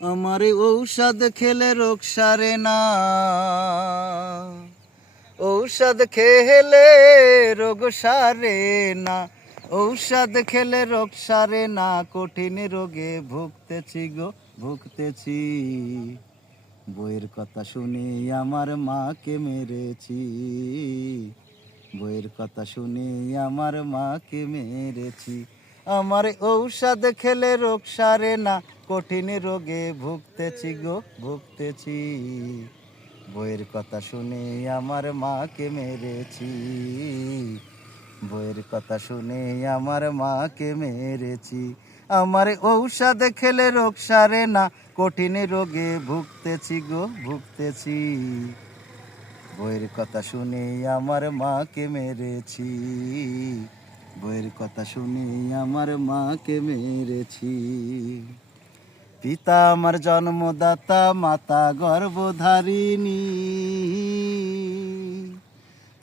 আমার ঔষধ খেলে রোগ সারে না, ঔষধ খেলে রোগ সারে না, ঔষধ খেলে রোগ সারে না, কঠিন রোগে ভুগতেছি গো ভুগতেছি। বইয়ের কথা শুনে আমার মাকে মেরেছি, বইয়ের কথা শুনে আমার মাকে মেরেছি। আমার ঔষধ খেলে রোগ সারে না, কঠিন রোগে ভুগতেছি গো ভুগতেছি। বইয়ের কথা শুনে আমার মাকে মেরেছি, বইয়ের কথা শুনে আমার মাকে মেরেছি। আমার ঔষধ খেলে রোগ সারে না, কঠিন রোগে ভুগতেছি গো ভুগতেছি। বইয়ের কথা শুনে আমার মাকে মেরেছি, বইয়ের কথা শুনে আমার মাকে মেরেছি। পিতা আমার জন্মদাতা, মাতা গর্ভধারিণী,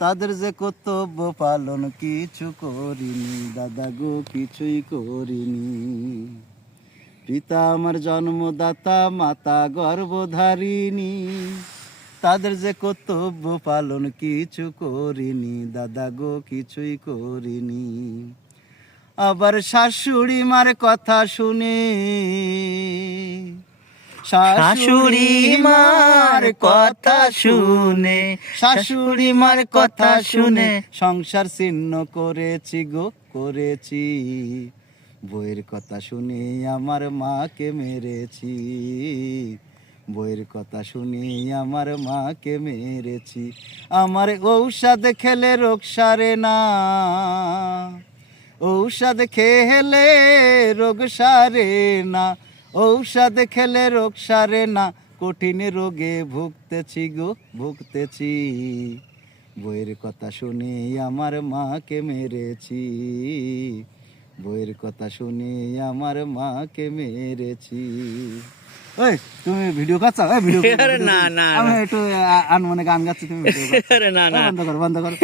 তাদের যে কর্তব্য পালন কিছু করিনি দাদা গো, কিছুই করিনি। পিতা আমার জন্মদাতা, মাতা গর্ভধারিণী, তাদের যে কর্তব্য পালন কিছু করিনি দাদা গো, কিছুই করিনি। আবার শাশুড়ি মার কথা শুনে, শাশুড়ি মার কথা শুনে, শাশুড়ি মার কথা শুনে সংসার ছিন্ন করেছি গো করেছি। বইয়ের কথা শুনে আমার মাকে মেরেছি, বইয়ের কথা শুনে আমার মাকে মেরেছি। আমার ঔষধ খেলে রোগ সারে না, ঔষধ খেলে রোগ সারে না, ঔষধ খেলে রোগ সারে না, কঠিন রোগে ভুগতেছি গো ভুগতেছি। বইয়ের কথা শুনে আমার মাকে মেরেছি, বইয়ের কথা শুনে আমার মাকে মেরেছি। ওই তুমি ভিডিও করছো? ভিডিও না না আমি একটু আনমনে গান গাচ্ছি, তুমি ভিডিও করছো? না না বন্ধ করো বন্ধ করো।